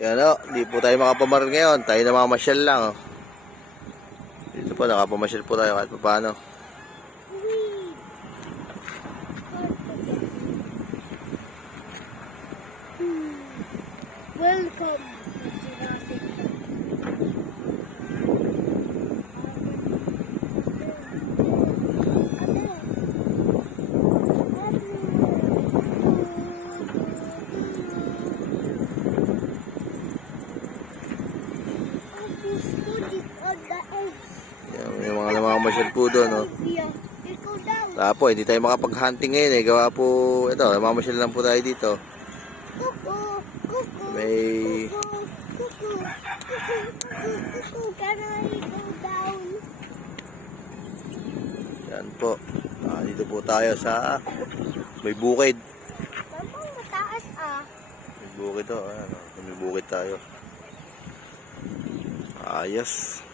Yan o, di po tayo makapamar ngayon. Tayo na mamamasyal lang o. Dito po, nakapamasyal po tayo kahit paano. Welcome to Jurassic Yung mga namamasyal po doon o. Tapo, hindi tayo makapag-hunting ngayon eh. Gawa po, ito, namamasyal lang po tayo dito. May... Yan po. Dito po tayo sa may bukid. mataas May bukid to. Ayan, may bukid tayo. Ayos.